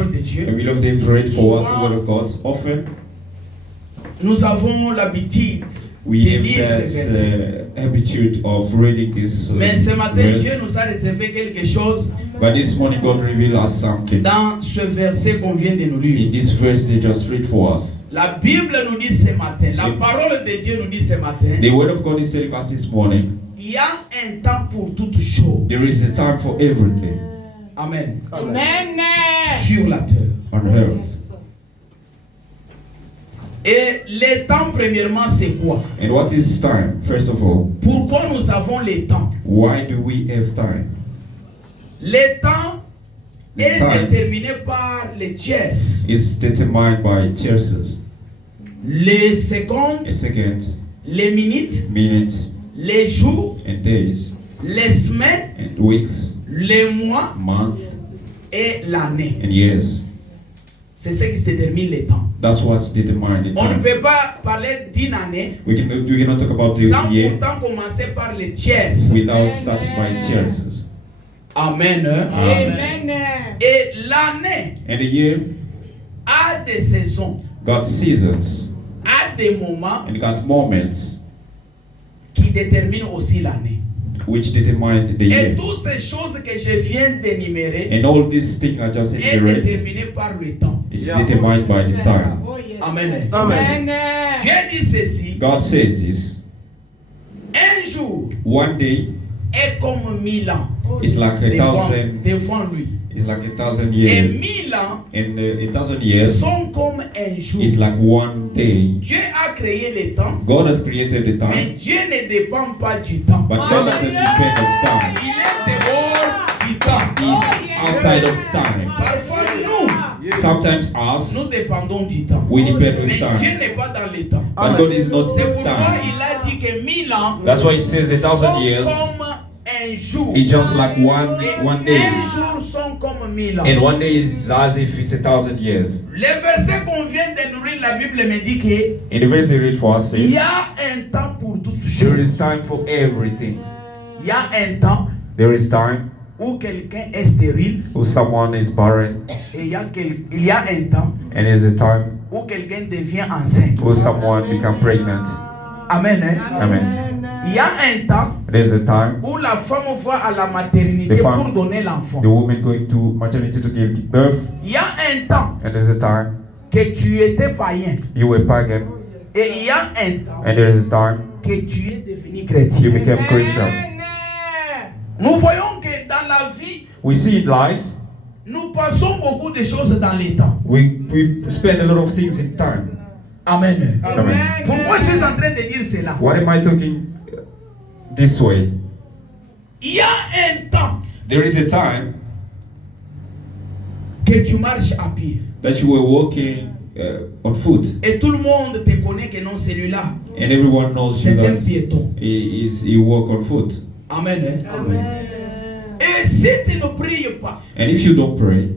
parole de Dieu. And we love they've read for us the word of God. Often Nous avons l'habitude we de have lire that ces versets. habitude of reading this Mais ce matin, verse. Dieu nous a réservé quelque chose But this morning God revealed us something. dans ce verset qu'on vient de nous In lire. this verse they just read for us. La Bible nous dit ce matin, la parole de Dieu nous dit ce matin, The word of God is telling us this morning, il y a un temps pour toutes choses. there is a time for everything Amen. Amen. Sur la terre. on earth. Et le temps, premièrement, c'est quoi? And what is time? First of all, Pourquoi nous avons le temps? why do we have time? Le temps The est time déterminé par les tiers, is determined by chances. les secondes, A second, les minutes, minutes, les jours, and days, les semaines, and weeks, les mois months, et l'année. and years. C'est ce qui se détermine le temps. That's what's determined the On ne time. peut pas parler d'une année We cannot talk about the sans year pourtant commencer par les tiers. without starting by chances. Amen. Amen. Et l'année And the year a des saisons, got seasons a des moments and got moments qui déterminent aussi l'année. which determine the Et year. toutes ces choses que je viens d'énumérer And all these things are just est enumerated. déterminé par le temps. It's determined by the time. Oh, yes. Amen. Amen. Dieu dit ceci, God says this. un jour One day est comme 1000 ans is like devant lui. is like 1,000 Et years. 1000 ans And 1,000 years sont comme un jour. is like one day. Dieu a créé le temps, God has created the mais time, Dieu ne dépend pas du temps. but God doesn't depend on time. Il est dehors du temps. He's outside of time. Parfois, Sometimes us, nous dépendons du temps. we depend on Mais Dieu time. n'est pas dans le temps. But God is not C'est pourquoi time. il a dit que 1000 ans That's why He says 1,000 sont years comme un jour. is just like Et one day. un jour sont comme 1000 ans. And one day is as if it's 1,000 years. Le verset qu'on vient de nourrir, la Bible me dit que In the verse they read for us il y says, a un temps pour toutes there is choses. time for everything. Il y a un temps There is time où quelqu'un est stérile when someone is barren, et il y a un temps and there's a time où quelqu'un devient enceinte. when someone become pregnant. Amen. Hein? Amen. Il y a un temps There's a time où la femme va à la maternité The femme- pour donner l'enfant. the woman going to maternity to give birth, Il y a un temps and there's a time que tu étais païen. you were pagan, Et il y a un temps and there is a time que tu es devenu you chrétien. became Christian. Nous voyons que dans la vie, We see in life, nous passons beaucoup de choses dans les temps. we spend a lot of things in time. Amen. Amen. Pourquoi je suis en train de dire cela? Why am I talking this way? Il y a un temps There is a time que tu marches à pied. that you were walking on foot, Et tout le monde te connaît que non, celui-là, and everyone knows c'est you un that piéton. he walk on foot. Amen. Hein? Et si tu ne pries pas, And if you don't pray,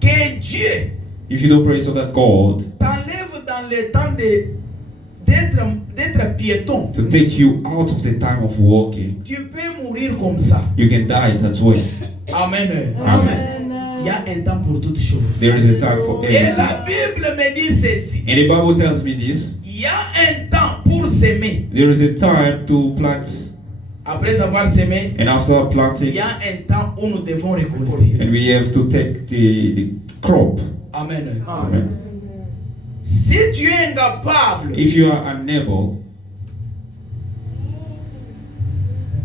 que Dieu if you don't pray so that God t'enlève dans le temps d'être piéton, to take you out of the time of walking, tu peux mourir comme ça. you can die that way. Amen. Amen. Il y a un temps pour toutes choses. There is a time for Et everything. la Bible me dit ceci. And the Bible tells me this. Il y a un temps pour s'aimer. There is a time to plant, Après avoir semé, and after il planting, y a un temps où nous devons récolter. and we have to take the crop. Amen. Amen. Si tu es incapable If you are unable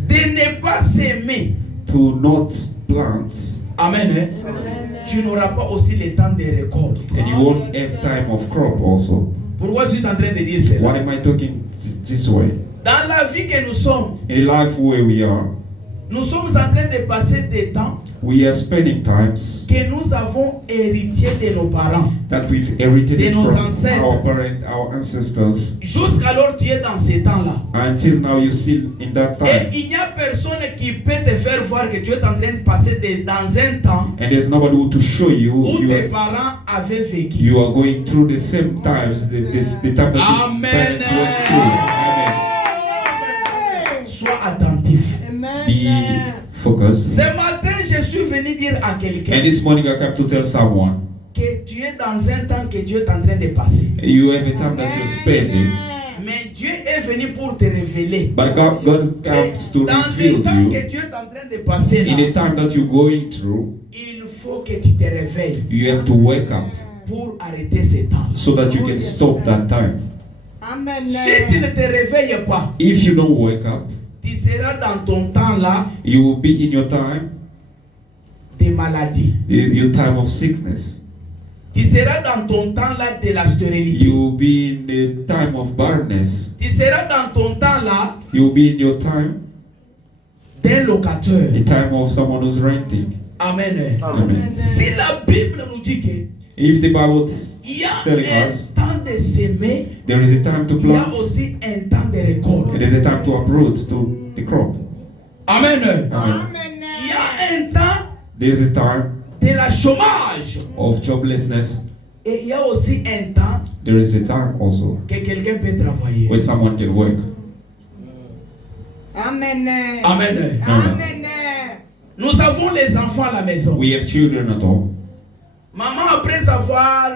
de ne pas s'aimer, to not plant, amen, hein, tu n'auras pas aussi le temps de récolte. and you won't have time of crop also. Pourquoi je suis en train de dire Why cela? am I talking this way? Dans la vie que nous sommes, In life where we are, nous sommes en train de passer des temps we are spending times que nous avons hérité de nos parents. that we've inherited De it nos from ancêtres. our parents, our ancestors. Jusqu'alors tu es dans ces temps-là. Until now, you're still in that Et time. il n'y a personne qui peut te faire voir que tu es en train de passer dans un temps And there's nobody who to show you où tes you parents avaient vécu. you are going through the same times, the time that your Amen. parents went through. Sois attentif. Amen. Be focused. Ce matin, je je suis venu dire à And quelqu'un this morning I come to tell someone, que tu es dans un temps que Dieu est en train de passer. you have a time that you're spending, Mais Dieu est venu pour te révéler. but God comes to Dans le reveal temps you. que Dieu est en train de passer In là, the time that you're going through, il faut que tu te réveilles you have to wake up pour arrêter ce temps. so that you can stop that time. Si tu ne te réveilles pas, If you don't wake up, tu seras dans ton temps là you will be in your time, de maladie. your time of sickness. Tu seras dans ton temps là de la stérilité. You will be in the time of barrenness. Tu seras dans ton temps là You will be in your time, d'un locateur. the time of someone who's renting. Amen. Amen. Si la Bible nous dit que If the Bible il y a telling un us temps de semer, there is a time to il y a plant, aussi un temps de récolte. it is a time to uproot to the crop. Amen. Amen. Il y a un temps There is a time de la chômage of joblessness. et il y a aussi un temps There is a time also que quelqu'un peut travailler. where someone can work. Amen. Amen. Amen. Nous avons les enfants à la maison. We have children at home. Maman, après avoir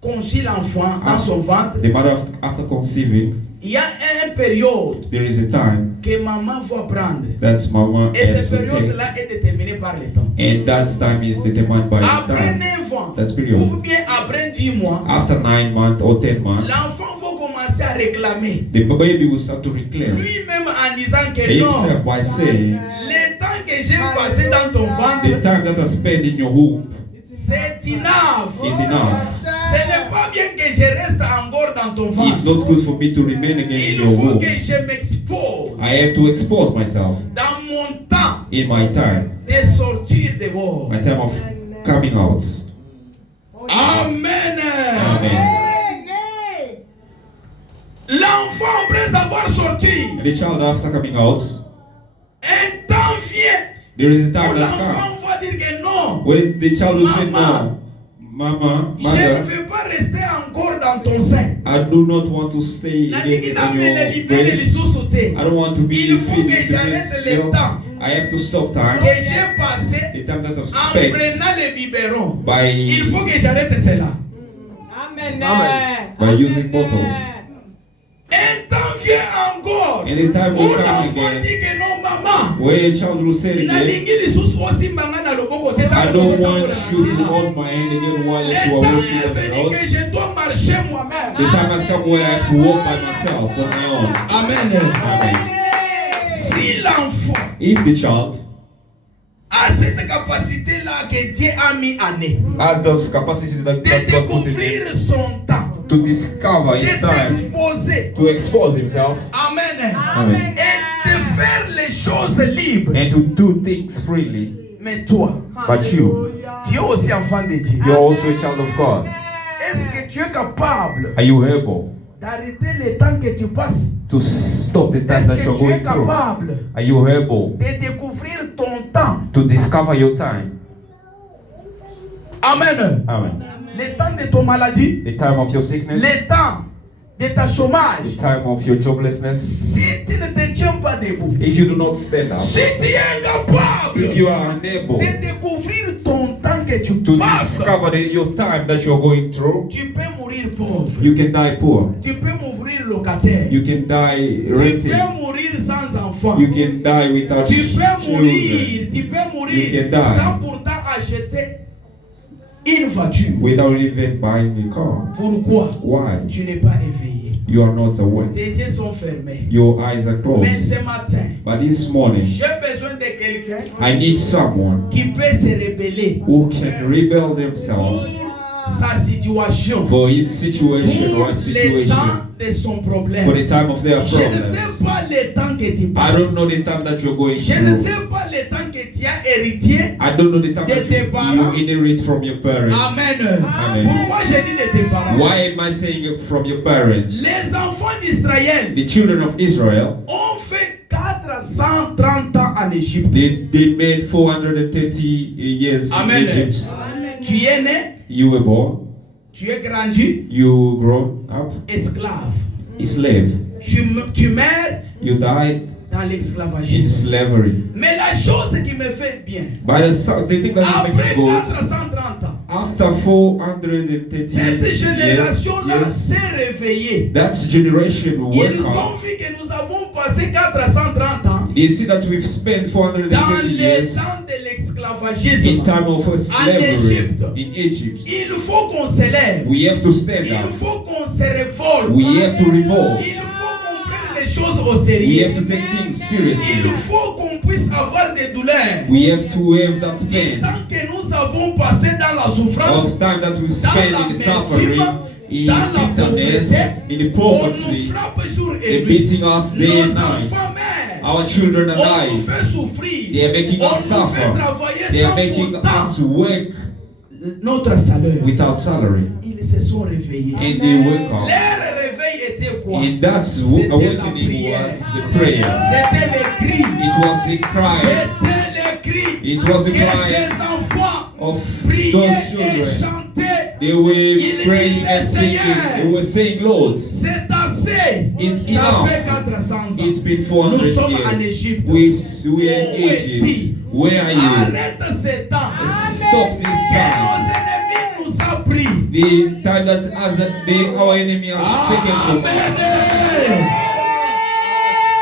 conçu l'enfant dans son ventre, The mother, after conceiving, il y a une période there is a time que maman va prendre. that's mama Et has cette to take. période-là est déterminée par le temps. And that time is determined by the Après time. 9 ans, That's period. ou bien après 10 mois, After 9 months or 10 months, l'enfant va commencer à réclamer. the baby will start to reclaim Lui-même en disant que himself non, by saying, le temps que j'ai passé dans ton the ventre, time that I spend in your womb c'est enough. is enough. Ce n'est pas bien que je reste encore dans ton It's ventre. not good for me to remain again in Il your faut womb. que je m'expose I have to expose myself dans mon temps in my time, de sortir de bord. my time of coming out. Amen. Amen. L'enfant, après avoir sorti, And the child after coming out, un temps vient there is a où time that comes l'enfant va dire que non, when the child will say, Mama. no, Mama, je ne mother, veux pas rester encore dans ton sein. I do not want to stay Nalingi in namele your libere grace. lisusu te. I don't want to be Il faut que defeated j'arrête because, le you know, temps I have to stop time, que j'ai passé the time that I've en spent prenant le biberon. by Il faut que j'arrête cela. Amen. by using bottles. Un temps vient encore And the time où will come l'enfant again dit que non, maman, where a child will say again, nalingi lisusu osimbanga na loboko te I tango don't tozotambola want na you to nzela. hold my hand again while Le you are temps walking est on the venu road. que je dois marcher moi-même. The time has come where I have to walk by myself on my own. Amen. Amen. Si l'enfant If the child a cette capacité-là que Dieu a mis en eux, has those capacities that de God put in him découvrir son temps, to discover de his time, s'exposer, to expose himself, Amen, Amen, et de faire les choses libres. and to do things freely. Mais toi, But you, tu es aussi enfant de Dieu. you're also a child of God. Est-ce que tu es capable Are you able d'arrêter le temps que tu passes? to stop the time Est-ce that que you're tu es going through? capable Are you able de découvrir ton temps? to discover your time? Amen. Amen. Le temps de ton maladie, The time of your sickness, le temps de ta the chômage. time of your joblessness. Si tu ne te tiens pas debout, If you do not stand up, si tu es incapable if you are unable de découvrir ton temps que tu to passes, discover your time that you're going through, tu peux mourir pauvre. you can die poor. Tu peux mourir locataire. You can die Tu renting. peux mourir sans enfant. You can die without Tu peux children. mourir, tu peux mourir You can die. sans pourtant acheter une voiture. Without even buying a car. Pourquoi? Why? Tu n'es pas éveillé. You are not awake. Tes yeux sont fermés. Your eyes are Mais closed. ce matin, But this morning, j'ai besoin de quelqu'un I need someone qui peut se rebeller who can rebel themselves pour sa situation, for his situation pour or le situation, temps de son for problème. the time of their Je ne problems. sais pas le temps que tu I passes. don't know the time that you're going Je ne through. sais pas le temps que tu as hérité. I don't know the time De that tes parents. you inherit from your parents. Amen. Amen. Pourquoi je dis de tes parents? Why am I saying it from your parents? Les enfants d'Israël The children of Israel, ont fait 430 ans en Égypte. they made 430 years Amen. in Egypt. Tu es né, You were born, tu es grandi, you grown up, esclave. a slave. Tu meurs, You died, dans in l'esclavagisme. slavery. Mais la chose qui me fait bien, But the thing that is après making good, 430 ans, after 430 cette years, génération-là yes, s'est réveillée. that generation will Ils wake ont up. vu que nous avons passé 430 ans They see that we've spent dans 430 les years temps de in l'esclavagisme. time of slavery Égypte. in Egypt. Il faut qu'on s'élève. We have to stand Il up. faut qu'on se révolte. We have to revolt. Il faut qu'on prenne les choses au We sérieux. have to take things Il seriously. faut qu'on puisse avoir des douleurs. We have to have that Du pain. temps que nous avons passé dans la All souffrance, the time that we dans spend la in the suffering, in dans la bitterness, pauvreté, in the on nous poverty, frappe jour et they're nuit. beating us day Nos and night. enfants meurent. Our children are On nous dying. fait souffrir. They are making On us nous fait suffer. travailler They are sans making pourtant us work notre salaire. without salary. Ils se sont réveillés. And they wake up. Leur réveil était quoi? And that's C'était la awakening prière. was the prayer. C'était le cri. It was the cry C'était le cri. It was the que cry ces enfants of priaient those et children. chantaient. They were Il praying disait, and singing. They were saying, Lord, C'est assez. It's Ça enough. fait 400 ans. it's been Nous 400 sommes en years. Égypte. We are in Où es-tu? Egypt. Where are you? Arrête ce temps. Stop this Que time. nos ennemis nous a pris. The time that our enemy has taken from us. Amen.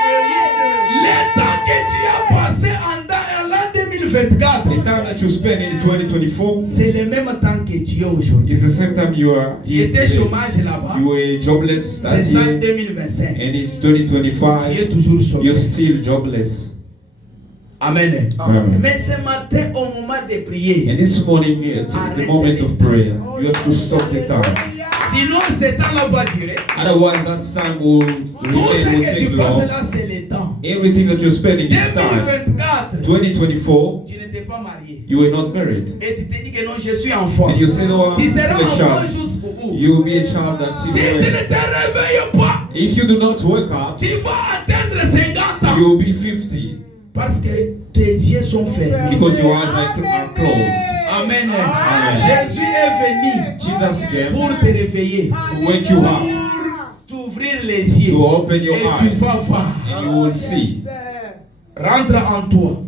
Le temps que tu as passé en l'an 2024, The time that you spend in 2024 c'est le même temps que tu es aujourd'hui. is the same time you are Tu étais today. chômage là-bas. You were jobless C'est that ça year, 2025. and it's Tu es 2025. toujours chômage. You're still jobless. Amen. Amen. Mais ce matin, au moment de prier, And this morning, at the moment of prayer, you have to stop the time. sinon ce temps-là va durer. Otherwise, that time will Tout ce remain, will que take tu passes long. là, c'est le temps. Everything that you're spending this time, 2024, 2024, tu n'étais pas marié. you were not married. Et tu te dis que non, je suis enfant. And you say, no, I'm Tu still seras a enfant child. jusqu'au bout. You will be a child that's Si in tu the ne way. te réveilles pas, If you do not wake up, tu vas atteindre 50 ans. you will be 50 Parce que tes yeux sont fermés. because your eyes are closed. Amen. Amen. Jésus est venu Jesus came pour te réveiller, to wake you up, pour t'ouvrir les yeux. to open your Et tu eyes, vas voir. and you will see. Rentre en toi.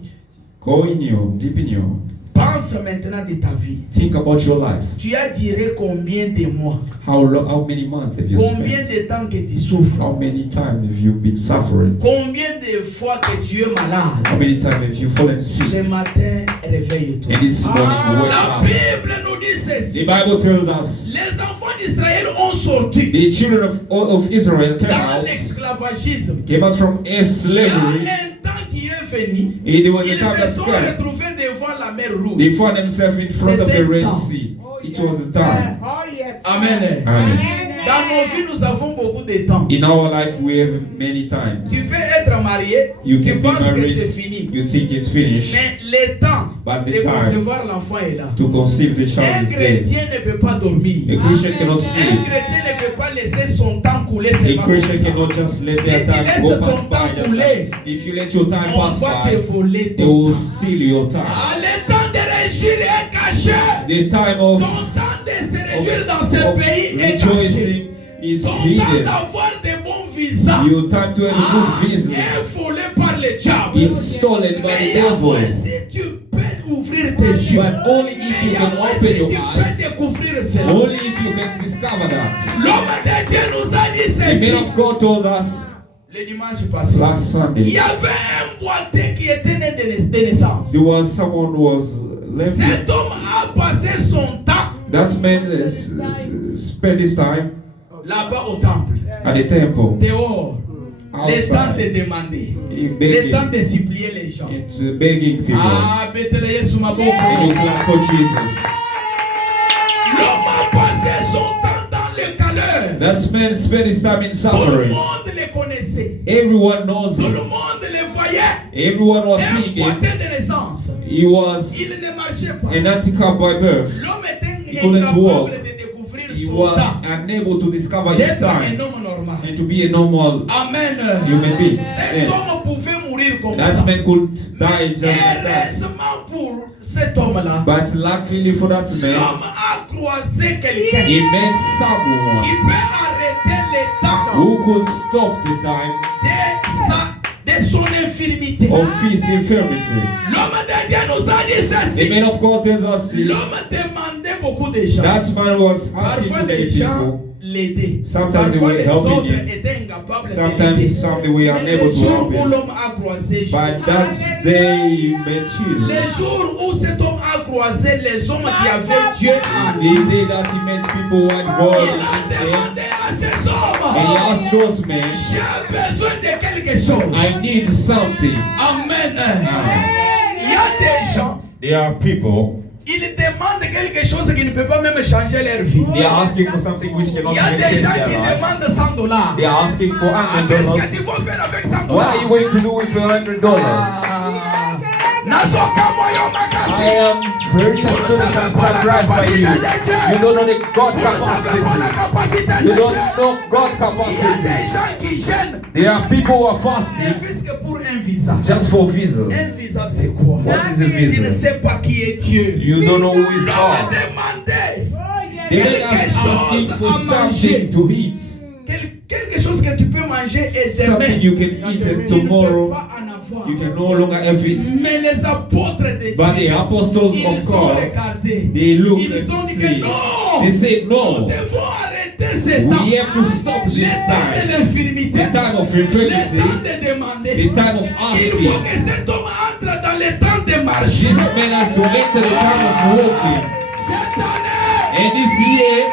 Go in you, deep in you. Pense maintenant de ta vie. Think about your life. Tu as duré combien de mois? How many months have you Combien spent? de temps que tu souffres? How many times have you been suffering? Combien de fois que tu es How malade? many times have you fallen sick? Ce matin, réveille-toi. And this morning you wake La up. Bible nous dit ceci. The Bible tells us Les enfants d'Israël ont sorti the children of Israel came dans out, l'esclavagisme. came out from Il y a slavery. un temps qui est venu. And there was a Ils time se that sont came. retrouvés devant la mer Rouge. They found themselves in front of the Red C'était Sea. It was the time. Oh, yes. Amen. Amen. Dans nos vies, nous avons beaucoup de temps. In our life, we have many times. Tu peux être marié, You tu can be penses que married, c'est fini. you think it's finished, Mais le temps but de the time concevoir l'enfant est là. to conceive the Un child is there. chrétien ne peut pas dormir. A Christian cannot Un sleep. chrétien ne peut pas laisser son temps couler. C'est A pas comme Christian ça. cannot just let Si their tu time laisses go ton pass temps by. couler, If you let your time on pass va te by, voler they ton will temps. steal your time. Ah, le temps de réussir est caché. The time Ton of, temps de se réjouir dans ce of pays est caché. rejoicing is Ton temps hidden. d'avoir de bons visas Your time to have a good est business volé par le diable. is stolen by Mais the il y a moins devil. si tu peux ouvrir tes yeux. But only if Il you y a can moins open si your tu eyes, peux découvrir cela. only if you can discover that. L'homme de Dieu nous a dit The ceci man of God told us le dimanche passé. last Il Sunday, y avait un boiteux qui était né de naissance. there was someone who was left. Cet homme a passé son temps That man spent his time là-bas au temple, at the temple, dehors, le temps de outside, demander, in le temps begging, de supplier les gens. into begging people. Ah, Bethel Yesu And you Maboko. clap for Jesus. L'homme a passé son temps dans le caleur. That man spent his time in Tout le suffering. monde le connaissait. Everyone knows Tout le him. monde le voyait. Everyone was Un seeing him. boiteux de naissance. He was Il ne marchait pas. an handicap by birth. L'homme était He couldn't walk. incapable de découvrir He son was temps. unable to discover his D'être un time homme normal. and to be a normal Amen. human being. Cet Yeah. homme pouvait mourir comme That ça. man could die just like that. Heureusement pour cet homme-là, But luckily for that man, l'homme a croisé quelqu'un he met qui someone peut arrêter le temps who could stop the time de de son infirmité. of his infirmity. L'homme de Dieu nous a dit The ceci. man of God tells us this. L'homme demandait beaucoup de gens. That man was asking Parfois to les many gens people. l'aidaient. Sometimes they Parfois were les helping autres him. étaient incapables de Sometimes l'aider. some they were Mais unable le to jour help où him. l'homme a croisé Jésus, But that day he met le Jesus. jour où cet homme a croisé les hommes qui avaient Dieu en lui, The day that he met people when God il a is there. demandé à ces And he hommes, asked those men, j'ai besoin de quelque chose. I need something. Amen. Ah. Il y a des gens, There are people, ils demandent quelque chose qui ne peut pas même changer leur vie. they are asking for something which Il cannot y a even des change gens qui their life. demandent $100. They are asking for Qu'est-ce $100. que tu vas faire avec $100? What are you going to do with your $100? I am very astonished and surprised by you. You don't know the God capacity. You don't know God Il y a capacity. des gens qui gênent There are people who are ne fasting fût-ce que pour un visa. just for visas. Un visa, c'est quoi? What is a Tu ne visa? sais pas qui est Dieu. You don't know who is L'homme God. demandait They are asking for something to eat. quelque chose que tu peux manger et demain Something you can eat and tu ne peux tomorrow pas en avoir. you can no longer have it. Mais les apôtres de But the Dieu, apostles of ils ont God, regardé. they look Ils and ont dit que see. non, They say nous no. devons arrêter ce temps. We have to stop Le this temps de time. l'infirmité, The time of le infirmity, temps de demander. the time of Il faut asking. que cet homme entre dans le temps de marcher. This man has to enter the time of walking. Cette année, And this year,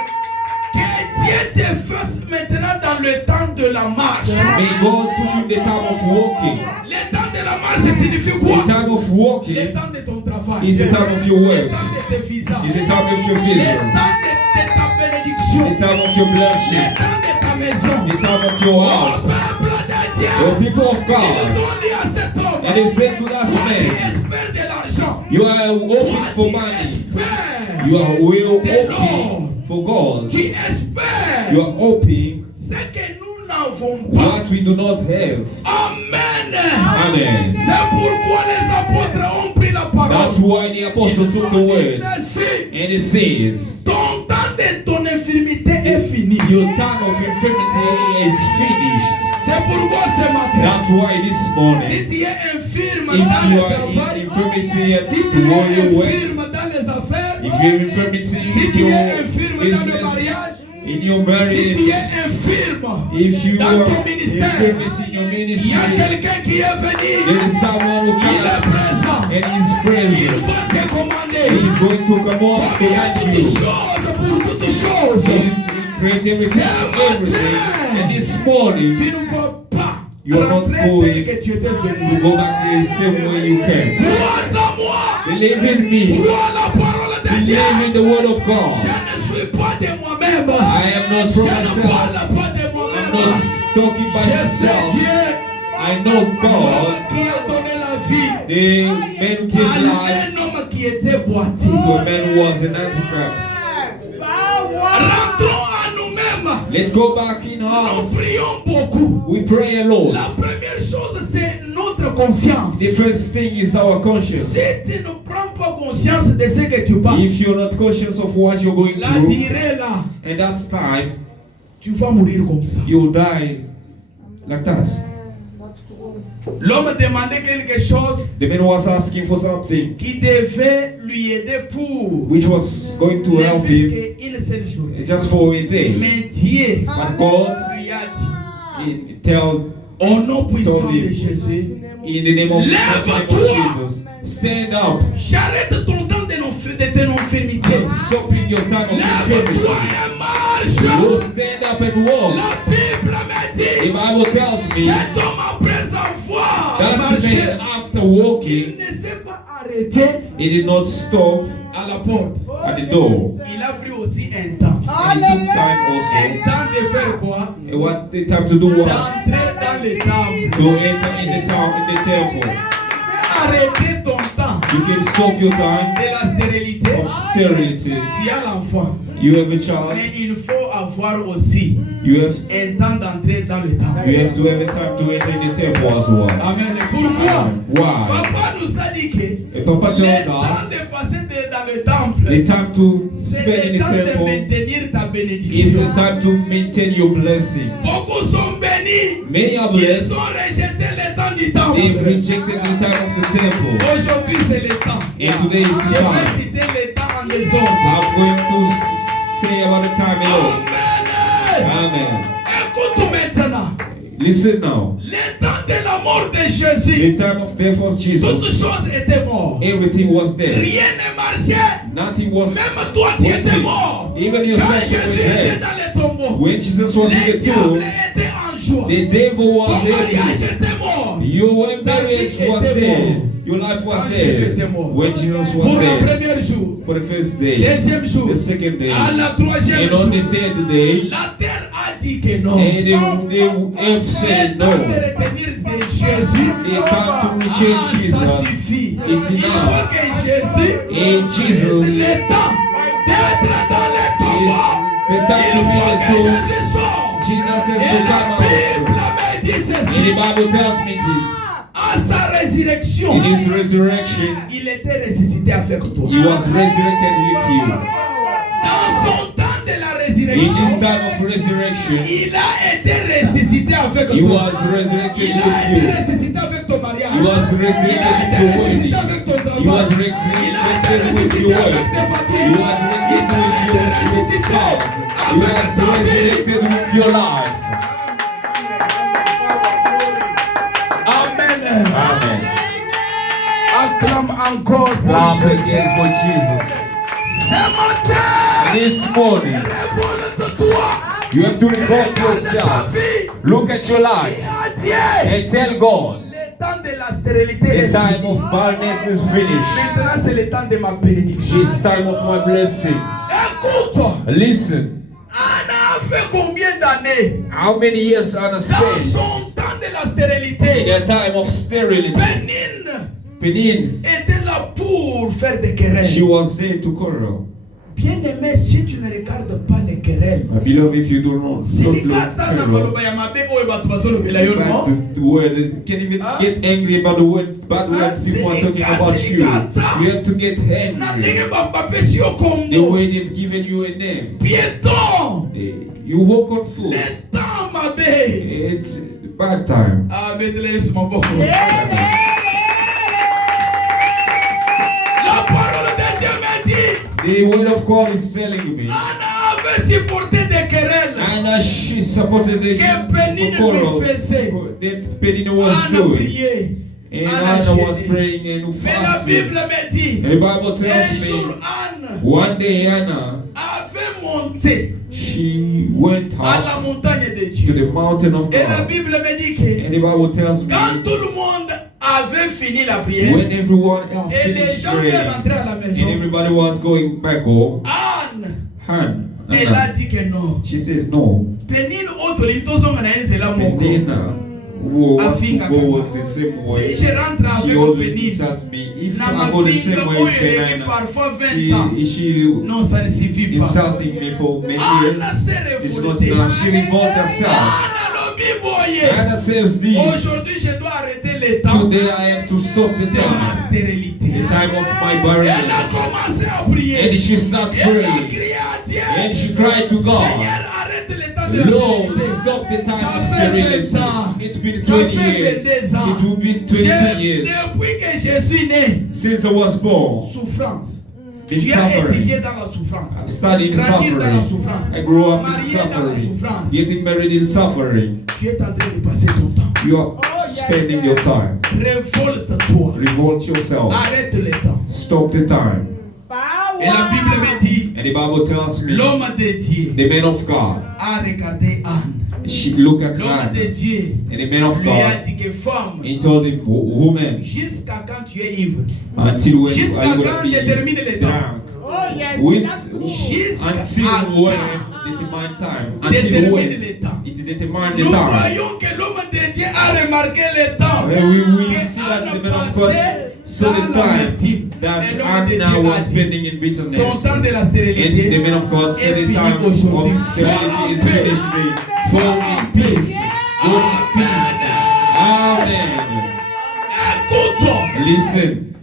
que Dieu te fasse maintenant dans le temps de la marche. may God put you in the time of walking. Le temps de la marche signifie quoi? The time of Le walking temps de ton travail. is the time of your Le work. temps de tes visas. Is the time of your Le vision. temps de ta bénédiction. The time of your Le blessing. temps de ta maison. The time of your Oh, house. peuple de Dieu. The people of Ils God. ont dit à cet homme, And they said to that toi qui man, espères de l'argent, you are hoping for toi money. qui espères, You are will hoping for God. qui espères You are hoping ce que nous n'avons pas. what we do not have. Amen. Amen. C'est pourquoi les apôtres ont pris la parole. That's why the apostle took the word. Ceci, And it says, ton temps de ton infirmité est fini. your time of infirmity is finished. C'est pourquoi ce matin, That's why this si morning, tu es infirme if dans you le are in travail, infirmity si at tu es your work, infirme dans les affaires, if you're infirmity si in tu es your infirme dans le business, mariage, in your si tu marriage, es infirme, if you dans are ton ministère, infirmity in your il y a ministry, quelqu'un qui est there venu, is someone who il est comes présent, and is il present. va te commander. He is going to come on Comme il y a to toutes you. choses pour toutes choses. He creates everything for everything. And this morning, Tu ne vas pas You are not rentrer going tel que tu étais to venu. go back the same way you came. Crois en moi. Believe in me. Crois la parole de Dieu. Believe in the word of Je God. ne suis pas de moi-même. I am not Je from ne myself. parle pas de I'm moi-même. not talking by Je sais myself. Dieu. I know God, L'homme qui a donné la vie the man who gave à life un homme qui était boiteux. to a man who was an antichrist. Rentrons à nous-mêmes. Let's go back in Nous house. prions beaucoup. We pray a lot. La première chose, c'est notre conscience. The first thing is our conscience. Si tu ne prends pas conscience de ce que tu passes, If you're not conscious of what you're going la through, durée là, at that time, tu vas mourir comme ça. you'll die like that. L'homme demandait quelque chose The man was asking for something qui devait lui aider pour which was going to ne help fût-ce him qu'une seule journée. just for a day. Mais Dieu But God lui a dit, he tell au nom puissant Told him. de Jésus, in the name of Lève-toi. Jesus, stand up. j'arrête ton temps de ton infirmité. Stopping your time of infirmity. Lève-toi et marche. Go stand up and walk. La Bible me The dit, Bible tells me cet homme après avoir that marché, man after il walking, ne s'est pas arrêté he did not stop à la porte. at the door. Il a pris aussi un temps. And he took time Un also. temps de faire quoi? And what the time to do what? D'entrer dans le temple. To enter in the town, in the temple. Arrêter ton temps You can stop your time de la stérilité. of sterility. Tu as l'enfant. You have a child. Mais il faut avoir aussi You have un temps d'entrer dans le temple. you have to have a time to enter in the temple as well. Amen. Pourquoi? Why? Papa nous a dit que Et Papa le told temps us de passer dans le temple, the time to c'est spend in le the temps de temple maintenir ta is bénédiction. the time to maintain your blessing. Beaucoup sont bénis. Many are Ils blessed. ont rejeté le temps du du temple. They've rejected the time of the temple. Aujourd'hui, c'est le temps. And today is Je the vais time. citer le temps en désordre. I'm going to say about the time alone. Amen. Amen. Écoute maintenant. Listen now. Le temps de la mort de Jésus. The time of death of Toutes Jesus. choses étaient mortes. Everything was there. Rien ne marchait. Nothing was Même toi, tu étais working. mort. Even Quand yourself was Jésus était there. dans le tombeau, When Jesus was in les the diables tomb, étaient en joie. the devil was Ton mariage there. était mort. Your marriage was there. Your life was there. When Jesus was Pour le there. premier jour, For the first day. deuxième jour, The second day. à la troisième And on jour, the third day. la terre a dit que non. And the earth said Le temps de no. retenir de Jésus, The time to return ça Jesus. suffit. It's Il enough. faut que Jésus, And Jesus le temps d'être dans le tombeau, the time il to be faut in que the tomb. Jésus sorte. Jesus has Et to la come Bible out. me dit And the ceci, Bible tells me this. à sa résurrection, In his resurrection, il était ressuscité avec toi. he was resurrected with you. Dans son temps de la In this résurrection, time of resurrection, il a été ressuscité avec he toi. was resurrected Il a with été you. ressuscité avec ton mariage. He was Il a resurrected été with your ressuscité wedding. avec ton He was travail. Il a été resurrected with ressuscité your avec wife. tes He fatigues. was Il resurrected a with été your ressuscité spouse. He avec was ta vie. resurrected with your life. Amen. Amen. Acclame encore pour Clap Jésus. again for Jesus. Ce matin, This morning, révolte-toi. you have to revolt Regarde ta yourself. vie. Look at your life Et à Dieu. and tell God, Le temps de la stérilité the est time fini. of barrenness is finished. Maintenant, c'est le temps de ma bénédiction. It's time of my blessing. Écoute, Listen, Anna a fait combien d'années how many years Anna dans spent son temps de la in stérilité? a time of sterility? Pénine Pénine, était là pour faire des querelles. she was there to quarrel. Bien-aimé, si tu ne regardes pas les querelles, My beloved, if you don't know, don't silika look ata na quarrel. maloba ya mabe oyo bato bazolobela yo no. The word is, can't even Huh? get angry about the word, bad words people are talking about you. You have to get Na angry. ndenge bapesi yo The kombo. way they've given you a name. Piéton. You walk on foot. Le temps mabe. It's bad time. Ah, mettez-le Yesu maboko. La parole de Dieu me dit, The word of God is telling me. Anna avait supporté des querelles. And she supported the Que Pénine quarrel lui faisait. that Penina was Anna doing. priait. And Anna Anna was gênait. praying and Mais la fasting. Bible me dit, And the Bible tells un jour me Anne one day Anna, avait monté she went à up la montagne de to Dieu. the mountain of Et la God. Bible me dit que And the Bible tells quand me tout le monde avait fini la prière when everyone else et les finished gens veulent praying rentrer à la and maison, everybody was going back home, Elle a Anna, dit que non. she says no. Pénine autre tozonga na nzela moko. Penina who wants to Afinga go kaka. the same Si way. je rentre She avec always Pénine, insults me. If na I go the mafinga same way oyo with eleki Penina, parfois 20 ans. she Non, ça ne suffit pas. insulting me for many Anna years. s'est It's not révoltée. enough. She revolt herself. Anna lobi boye. Anna says this. Aujourd'hui, je dois arrêter le temps Today I have to stop the de ma time. stérilité. The time of my Elle a barrenness. commencé à prier. And she starts Elle a praying. crié à Dieu. And she cried to God. Seigneur, arrête le temps de la Lord, stérilité. stop the time Ça of fait sterility. 20 ans. It's been Ça 20 fait years. 22 ans. It will be 20 years Depuis que je suis né, since I was born. souffrance. Been Tu as suffering. étudié dans la souffrance. I've studied Grandir dans la suffering. souffrance. I grew up in Marié dans la suffering. souffrance. Getting married in suffering. Tu es en train de passer ton temps. You are spending your time. Révolte-toi. Revolt yourself. Arrête le temps. Stop the time. Et la Bible me dit, And the Bible tells me l'homme de Dieu the man of God. a regardé Anne. She look at L'homme Anne. de Dieu And the man of lui a God. dit que femme, He told him, woman, jusqu'à quand tu es ivre, until when Jusqu'à are you quand going to détermine le be temps. drunk? With Jusqu'à Until when quand determine time. Until détermine when le temps. it determine the Nous time. voyons que l'homme de Dieu a remarqué le temps. Where we will Que see as the Anne man of God passait saw the dans time l'amertume. that Et l'homme de Anna Dieu was a dit, spending in ton bitterness. temps de la And the stérilité man of God est said the fini time aujourd'hui. of sterility is finished. Fall in peace. Go in peace. Amen. Écoute, Listen,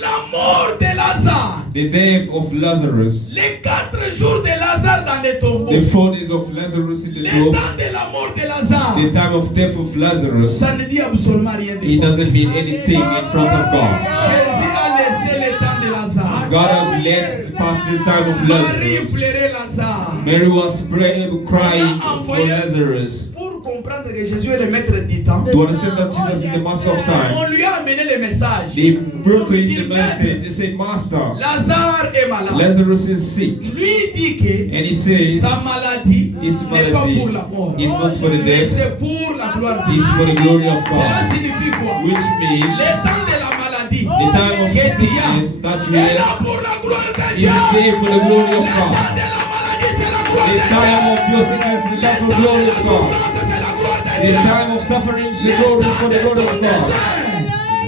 la mort de Lazare, the death of Lazarus, les 4 jours de Lazare dans les tombeaux. The 4 days of Lazarus in the Le tomb. temps de la mort de Lazare. The time of death of Lazarus. Ça ne dit absolument rien de It fort. doesn't mean anything in front of God. Jésus a laissé le temps de Lazare. God has let pass the time of Marie Lazarus. pleurait Lazare. Mary was praying, crying for Lazarus. Pour comprendre que Jésus est le maître du temps, To understand that Jesus is the master of time, on lui a amené le message. they brought to Pour lui him dire, the message. They said, Master, Lazare est malade. Lazarus is sick. Lui dit que And he says, sa maladie his n'est pas malady pour la mort, is not for the mais death, c'est pour la gloire de it's Dieu. for the glory of Cela God. signifie quoi? Which means Le temps de la maladie the time of que tu sickness that you est là have pour la gloire de is Dieu. there for the glory of Le temps God. de la maladie, c'est la gloire The de Dieu. time of your sickness is the Le time for temps the glory de la of God. souffrance, c'est la gloire de The Dieu. time of suffering is the glory for the glory of God.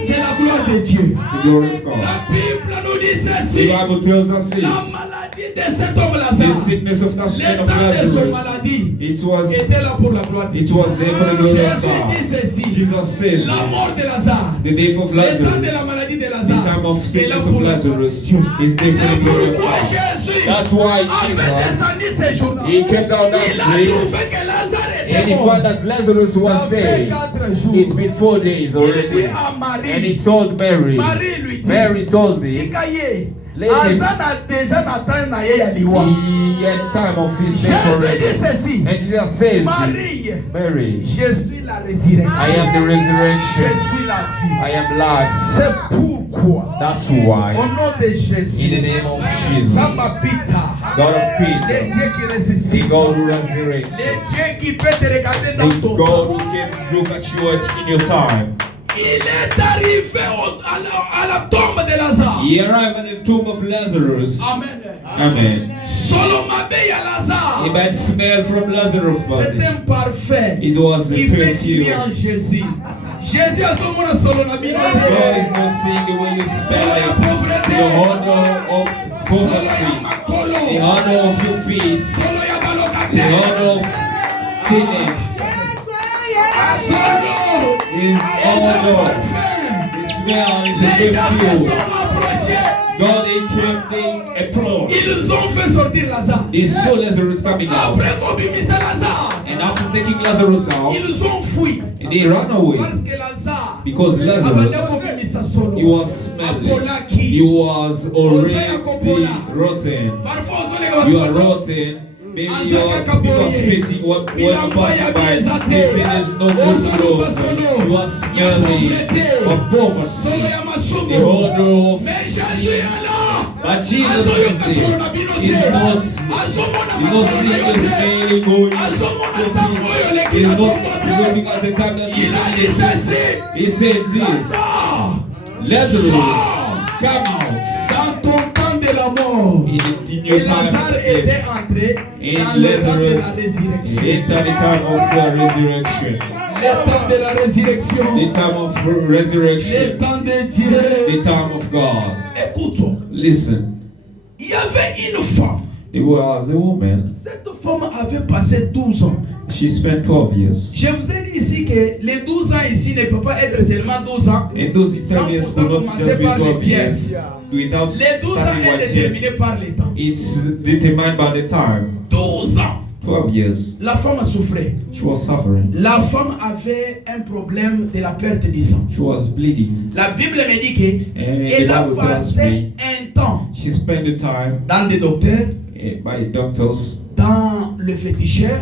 C'est la gloire de Dieu. It's the glory of God. La Bible nous dit The ceci. Bible tells us La this. maladie de cet homme The Lazare, sickness of that le man of temps de son Lazarus, maladie it was était là pour la gloire de it Dieu. was there for the glory of Jésus dit God. ceci. Jesus says La mort de Lazare, the death of le temps de la Lazarus, maladie de the Lazare, time of est là sickness pour of la gloire de Lazarus Dieu. is there for C'est the glory of pourquoi God. Jésus That's why avait Jesus, descendu ses jours. he came down that Il a day trouvé que Lazare and était he mort. found that Lazarus Ça was fait dead. 4 jours. It's been 4 days Il already. dit à And Marie, he told Mary, Marie lui dit, Mary told him, Ikaye, Let him- Azana déjà n'atteint na ye ya liwa. he had time of his death Jésus already. dit ceci, And Jesus says, Marie, Mary, je suis la résurrection. I am the Je resurrection. suis la vie. I am life. C'est pourquoi, That's au why, nom de in the Jésus, name of Jesus, Samba Pita, God of le Peter, Dieu qui the ressuscite, God who resurrects, le Dieu qui peut te regarder dans the ton God temps. who can look at you in your time. Il est arrivé à la tombe de Lazare. He arrived at the tomb of Lazarus. Amen. Amen. Solo m'abeille à A Lazare. bad smell from Lazarus' C'est body. un parfait. It was a Il fait du perfume. bien en Jésus. Jésus a son nom solo na bino. God is not seeing the way you Solo ya smell. The pauvreté. honor of Solo ya poverty, makolo. the honor of your feet, Solo ya the balokate. honor of teenage, Solo. His Et c'est honor. parfait. The smell is Les a gens se perfume. sont approchés. God came, they approached. Ils ont fait sortir Lazare. They saw Lazarus coming out. Après qu'on bimisa Lazare, And after taking Lazarus out, ils ont fui. and they ran away. Parce que Lazare, Because abandonné Lazarus, au bimisa solo. he was smelly. Apolaki. He was already rotten. Parfois, on les You are rotten. Maybe you are people spitting what passing by. They say there's no good clothes. You are smelly of poverty. The odor of Mais Jésus est là. But Jesus is there. He's not seeing the smelling going. He's not looking at the time that Il a dit he's ceci. He said this. Lazarus, come out. Dans ton temps de la mort, In your et time Lazare of était death. entré And dans le temps de la Lazarus résurrection. enter the time of the resurrection. Le temps de la résurrection. The time of Le resurrection. temps de Dieu. The time of God. Écoute-moi. Listen, Il y avait une femme. it was a woman. Cette femme avait passé 12 ans. She spent 12 years. Je vous ai dit ici que les 12 ans ici ne peuvent pas être seulement 12 ans. And those 12 years could not just be 12 years. Without Les 12 ans starting est what déterminé years. par les temps. It's determined by the time. 12 ans. 12 years. La femme a souffert. She was suffering. La femme avait un problème de la perte du sang. She was bleeding. La Bible me dit qu'elle the a Bible tells passé un temps She spent the time dans des docteurs, by doctors, dans le féticheur,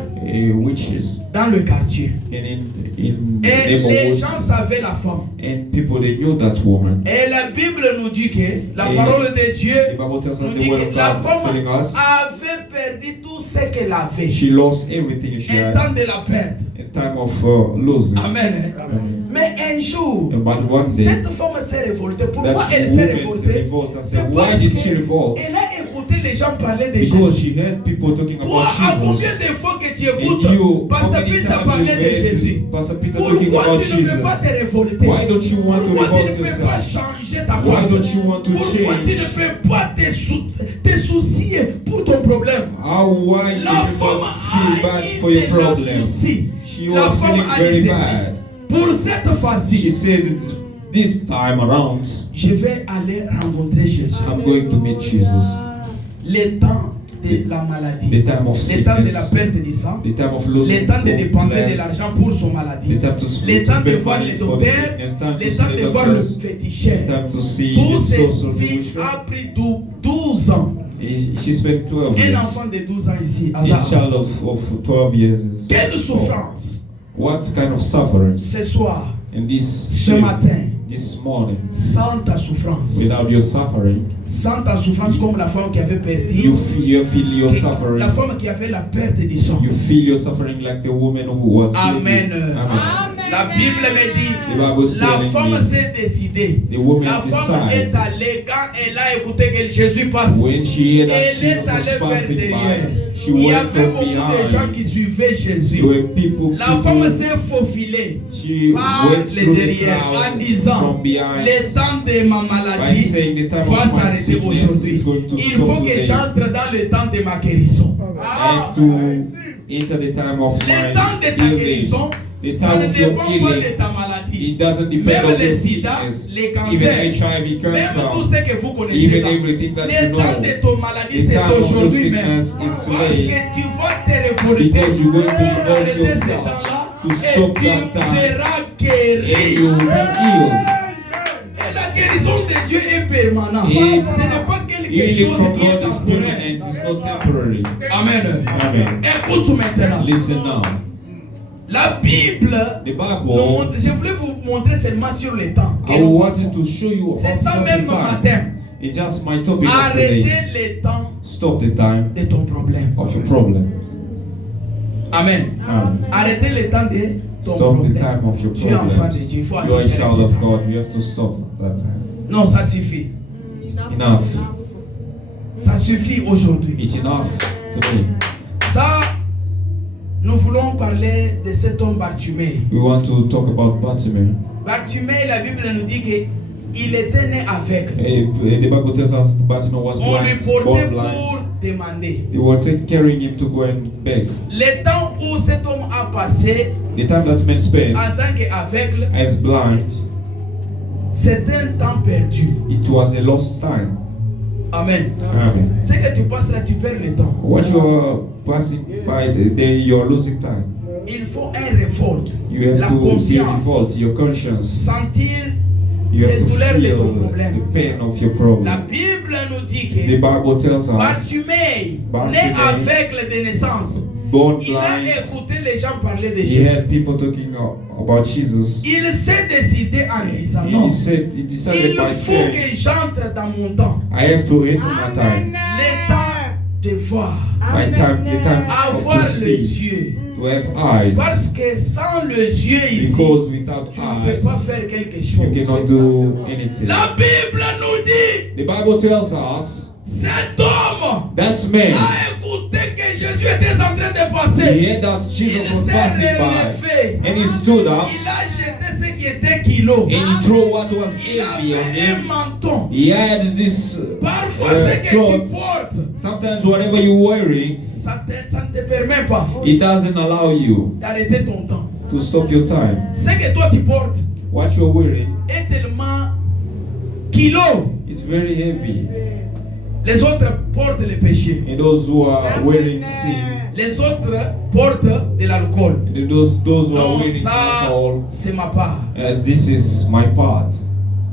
witches, dans le quartier. and in Et les neighborhoods. gens savaient la femme. And people, they knew that woman. Et la Bible nous dit que la Et parole de Dieu The Bible tells us nous the dit word que of la God femme telling us avait perdu tout ce qu'elle avait. she lost everything she Un had. temps de la perte. A time of losing. Amen. Mais un jour, But one day, cette femme s'est révoltée. Pourquoi that elle s'est woman révoltée? revolted. I C'est said, why parce did she revolt? qu'elle a écouté les gens parler de Because Jésus. she heard people talking Toi, à about combien Jesus. de fois que tu And écoutes you, Pasteur how many Peter times parler you de Jésus? heard Pastor Peter talking Pourquoi about tu ne peux pas Jesus? te révolter? Why don't you want to Pourquoi tu ne revolt peux pas yourself? changer ta Why face? don't you want to Pourquoi tu ne change? peux pas te soucier pour ton problème? Why La you femme feel bad a for eu your de problem? soucis. She La was femme feeling a dit very ceci. bad. Pour cette She fois-ci, said, this time around, je vais aller rencontrer Jésus. I'm going to meet Jesus. Le temps de la maladie, the time of le temps de la sickness, perte du sang, the time of le losing temps de dépenser de blood, l'argent pour son maladie, the time to le temps de spend voir money les for the docteurs, sickness, time le to temps see de the voir le doctors, féticheur. time to see Tout the social ceci musician. a pris 12 ans. She spent 12 Un years. enfant de 12 ans ici, A hasard. child of 12 years. is- Quelle souffrance What kind of suffering? ce soir, And this ce shift, matin, this morning, sans ta souffrance, without your suffering, sans ta souffrance comme la femme qui avait perdu, you feel your la suffering. femme qui avait la perte du sang. You feel your suffering like the woman who was Amen. bleeding. Amen. La Bible me dit, The Bible is la telling femme me, s'est décidée. the woman La femme est decided allée quand elle a écouté que Jésus passe. when she heard that Elle est Jesus allée was vers passing derrière. by, she Il y went avait from beaucoup de gens behind. qui suivaient Jésus. There were people, La femme s'est faufilée she par went les through the derrière en crowd disant, from behind. le temps de ma By maladie saying the time va of my s'arrêter sickness aujourd'hui. is going to Il stop faut que today. j'entre dans le temps de ma guérison. I have to enter the time of Le temps de ta my guérison, healing. The ça time ne of your dépend pas healing. de ta maladie. It doesn't depend Même on le your sida, sickness. les Even cancers, HIV même tout cancer. ce que vous connaissez Even là. everything that you Le temps know. de ton maladie, The c'est time of your aujourd'hui même. sickness is Parce today. que tu vas te révolter Because you're going to pour revolt arrêter ce yourself temps-là to et stop tu that time. seras And guéri. you will be healed. Et la guérison de Dieu est permanente. Et Ce n'est pas quelque healing chose from qui est God is temporaire. permanent. It's not temporary. Amen. Amen. Écoute maintenant. Listen now. La Bible, The nous Bible, montre- je voulais vous montrer seulement sur le temps. que I nous want passons. to show you C'est ça just même the ma time. thème. It's just my topic of the day. Arrêtez le temps Stop the time de ton problème. of your problems. Amen. Amen. Arrêtez le temps de ton Stop the problème. time of your Tu es enfant de problems. Dieu. Il faut You are a arrêter child ce of temps. God. You have to stop that time. Non, ça suffit. Enough. Ça suffit aujourd'hui. It's enough today. Ça, nous voulons parler de cet homme Bartimée. We want to talk about Bartimaeus. Bartimée, la Bible nous dit qu'il était né aveugle. The Bible tells us Bartimaeus was On lui blind, portait born pour blind. demander. They were carrying him to go and beg. Le temps où cet homme a passé The time that man spent en tant qu'aveugle, as blind, c'est un temps perdu. it was a lost time. Amen. Amen. Ce que tu passes là, tu perds le temps. What you are passing by the day, you are losing time. Il faut un révolte. You have La to be conscience. revolt, your conscience. Sentir You have les to douleurs de feel ton problème. the pain of your La problem. Bible nous dit The que Bible tells us, Bartimée, né aveugle de naissance, born il a blind, écouté les gens parler de he Jésus. had people talking about Jesus. Il s'est décidé en disant non. He decided Il by faut saying, que j'entre dans mon temps. I have to enter my time. Le temps de voir. My time, the time Avoir of to les see, yeux. to have eyes. Parce que sans les yeux ici, Because without tu ne peux eyes, pas faire quelque you chose. cannot do anything. La Bible nous dit, The Bible tells us cet homme that man, a écouté que Jésus était en train de he passer. heard that Jesus Il was s'est passing by, relevé. and he stood up, Il a jeté ce qui était kilo. and he threw what was Il heavy on avait un him. menton. He had this Parfois, ce que tu cloth. portes, Sometimes whatever you're wearing, ça ne te permet pas it doesn't allow you d'arrêter ton temps. to stop your time. Ce que toi tu portes What you're wearing, est tellement kilo. it's very heavy. Les autres portent le péché. And those who are wearing sin, Les autres portent de l'alcool. and those who are Non, wearing ça, alcohol, c'est ma part. this is my part.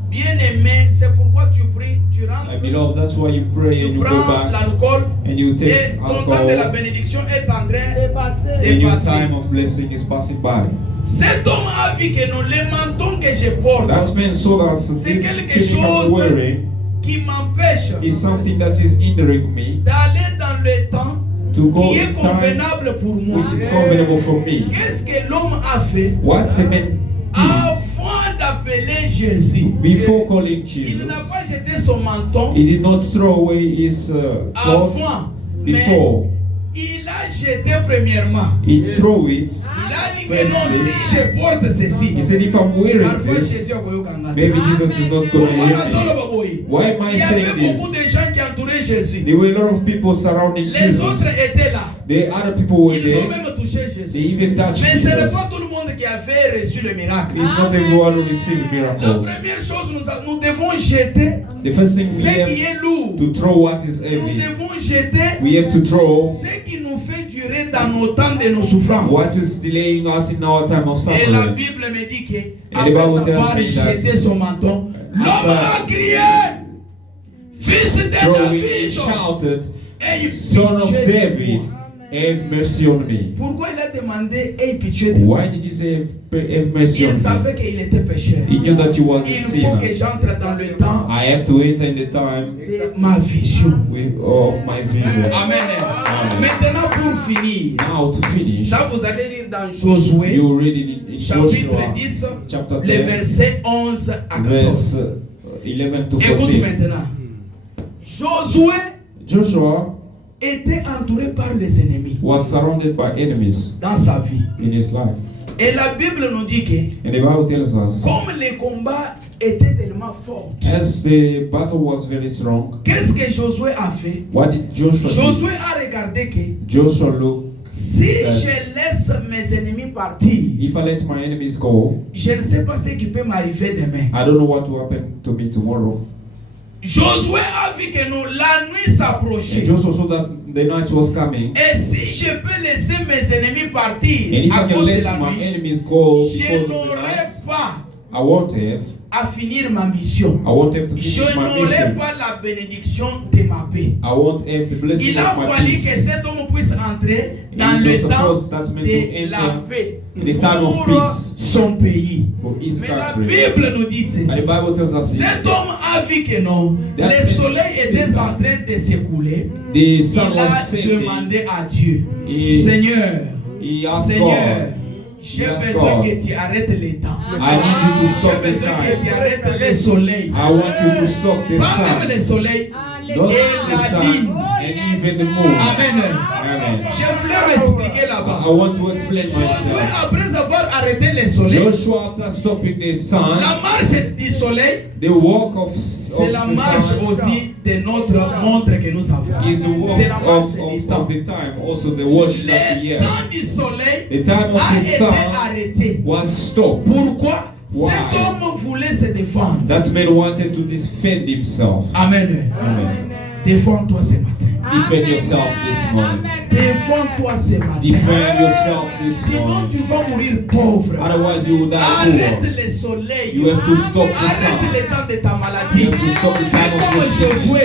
Bien aimé, c'est pourquoi tu pries, tu rentres, Beloved, that's why you pray tu and you go prends back l'alcool and you et take ton temps de la alcohol, bénédiction est en train de and your passer. time of blessing is passing by. Cet homme a vu que non, le menton que je porte That's meant so that C'est this quelque thing I'm chose wearing qui m'empêche is something that is hindering me d'aller dans le temps to go qui est in time convenable pour moi. which is convenable for me. Qu'est-ce que l'homme a fait What the man did avant d'appeler Jésus? before calling Il Jesus, n'a pas jeté son menton he did not throw away his cloth avant, mais before. il a jeté premièrement. He threw it. Il a dit que non, si je porte ceci, He said, if I'm wearing parfois this, Jésus a koyoka ngata. maybe Jesus is not going to Pourquoi hear me. nazoloba boye? Why am I Il y avait saying beaucoup this? de gens qui entouraient Jésus. There were a lot of people surrounding Les Jesus. autres étaient là. The other people were Ils ont there. même touché They Jésus. even touched Mais ce n'est Jesus. pas tout le monde qui avait reçu le miracle. It's not everyone who received La miracles. première chose, nous devons jeter The first thing ce we qui have est lourd. to throw what is Nous heavy. devons jeter We have to throw ce qui nous fait durer dans nos temps de nos souffrances. what is delaying us in our time of Et la suffering. Bible me dit que And the Bible après tells avoir me that jeté son menton, l'homme a crié, Fils de Throwing, he David, shouted, aie Son of pitié de David, moi. have mercy on me. Pourquoi il a demandé aie pitié de moi? Why did he say, have mercy Il on me? savait qu'il était pécheur. He knew that he was a Il faut que sinner. j'entre dans le temps I have to enter in the time de ma vision. of my vision. Amen. Maintenant pour finir, Now to finish, ça vous allez lire dans Josué, you read in chapitre Joshua 10, chapter les 10, versets 11 à 14. verse 11 to Écoute 14. maintenant. Josué Joshua était entouré par les ennemis was surrounded by enemies dans sa vie. in his life. Et la Bible nous dit que And the Bible tells us, comme les combats étaient tellement forts, as the battle was very strong, qu'est-ce que Josué a fait? what did Joshua Josué do? a regardé que Joshua looked, si je laisse mes ennemis partir, if I let my enemies go, je ne sais pas ce qui peut m'arriver demain. I don't know what will happen to me tomorrow. Josué a vu que la nuit s'approchait. And Joshua saw that the night was coming. Et si je peux laisser mes ennemis And partir if à I can cause de let la my nuit, enemies go je because of the n'aurai night, pas I won't have. à finir ma mission. I won't have to Je finish my n'aurai mission. pas la bénédiction de ma paix. I won't have the blessing Il a of my fallu que peace. cet homme puisse entrer dans It le was temps supposed that's meant to de la enter paix in the time of pour peace son pays. for his Mais la country. Bible nous dit And the ceci. Bible tells us Cet this. homme a vu que non, That le means soleil était en train de s'écouler. The sun Il was a setting. demandé à Dieu, He- Seigneur, He asked Seigneur, God, j'ai Yes, besoin God. que tu arrêtes les temps. I need you to J'ai stop the besoin que tu time. arrêtes le soleil. I want you to stop the Pas même sun. le soleil. Don't Et stop the la sun lune. and even the moon. Amen. Amen. Je voulais m'expliquer I là-bas. want to explain Josué, myself. après avoir arrêté le soleil, Joshua, after stopping the sun, la marche du soleil, the walk of c'est la the marche sun aussi de notre montre que nous avons. is the walk C'est la marche du of temps. the time, also the watch that we Le have. temps du soleil The time of a the été sun arrêté. was stopped. Pourquoi? Why? Cet homme voulait se défendre. That man wanted to defend himself. Amen. Amen. Défends-toi ce matin. Defend yourself this morning. Défends-toi ce matin. Defend yourself this Sinon morning. tu vas mourir pauvre. Otherwise you will die Arrête poor. le soleil. You have to stop the Arrête sun. le temps de ta maladie. You have to stop the Fais time of comme your sickness. Josué.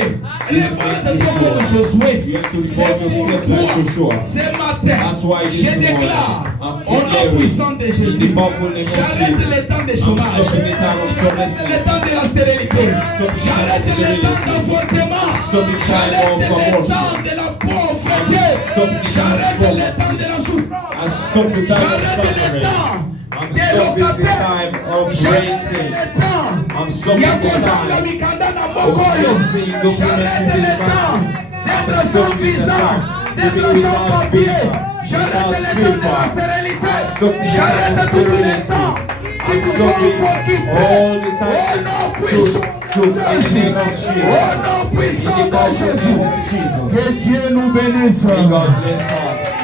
Réponds-toi comme Josué. You have to C'est report yourself like pourquoi Joshua. ce matin, That's why this je morning, déclare I'm au nom declaring puissant de in the Jésus, powerful name of j'arrête Jesus. le temps de I'm chômage. stopping the time of J'arrête le joblessness. temps de la stérilité. J'arrête le temps d'avortement. Stopping time J'arrête of le abortion. temps de la pauvreté. Stopping the time J'arrête of le poverty. temps de la souffrance. I stop the time of J'arrête le suffering. temps I'm des stopping the locataires. time of J'arrête renting. le temps. I'm stopping Ya the kozanga time. mikanda na mokoyo. J'arrête le temps d'être sans visa, d'être sans papier. J'arrête le temps de la stérilité. J'arrête tout le temps qui nous sont invoqués. all the Au time nom to puissant in de the name of Jésus. Jesus. Au nom In puissant the de powerful name Jésus. of Jesus. Que Dieu nous bénisse. May God bless us.